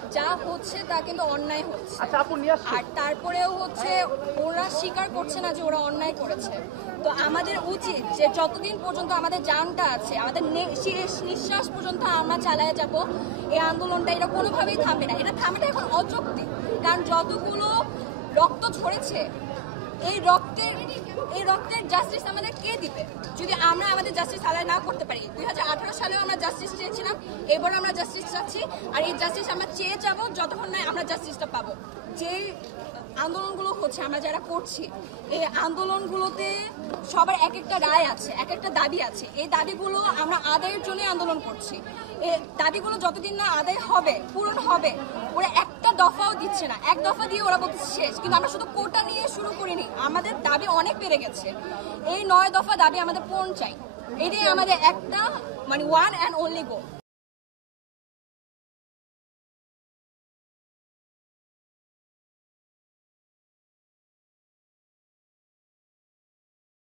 যা হচ্ছে তা কিন্তু অন্যায় হচ্ছে। আচ্ছা আপু নিয়ে আসছি। আর তারপরেও হচ্ছে ওরা স্বীকার করছে না যে ওরা অন্যায় করেছে। তো আমাদের উচিত যে যতদিন পর্যন্ত আমাদের জানটা আছে, আমাদের শেষ নিঃশ্বাস পর্যন্ত আমরা চালিয়ে যাব এই আন্দোলনটা। এটা কোনোভাবেই থামবে না, এটা থামাটা এখন অযৌক্তিক। কারণ যতগুলো রক্ত ঝরেছে, এই রক্তের জাস্টিস আমাদের কে দিবে যদি আমরা আমাদের জাস্টিস আদায় না করতে পারি? 2018 সালেও আমরা জাস্টিস চেয়েছিলাম, এবারও আমরা জাস্টিস চাচ্ছি। আর এই জাস্টিস আমরা চেয়ে যাবো যতক্ষণ না আমরা জাস্টিসটা পাবো। যে আন্দোলনগুলো হচ্ছে, আমরা যারা করছি, এই আন্দোলনগুলোতে সবার এক একটা রায় আছে, এক একটা দাবি আছে। এই দাবিগুলো আমরা আদায়ের জন্য আন্দোলন করছি। এই দাবিগুলো যতদিন না আদায় হবে, পূরণ হবে, ওরা একটা দফাও দিচ্ছে না। এক দফা দিয়ে ওরা বলতে শেষ, কিন্তু আমরা শুধু কোটা নিয়ে শুরু করিনি, আমাদের দাবি অনেক বেড়ে গেছে। এই 9 দফা দাবি আমাদের পূরণ চাই। এটাই আমাদের একটা ওয়ান অ্যান্ড অনলি গোল।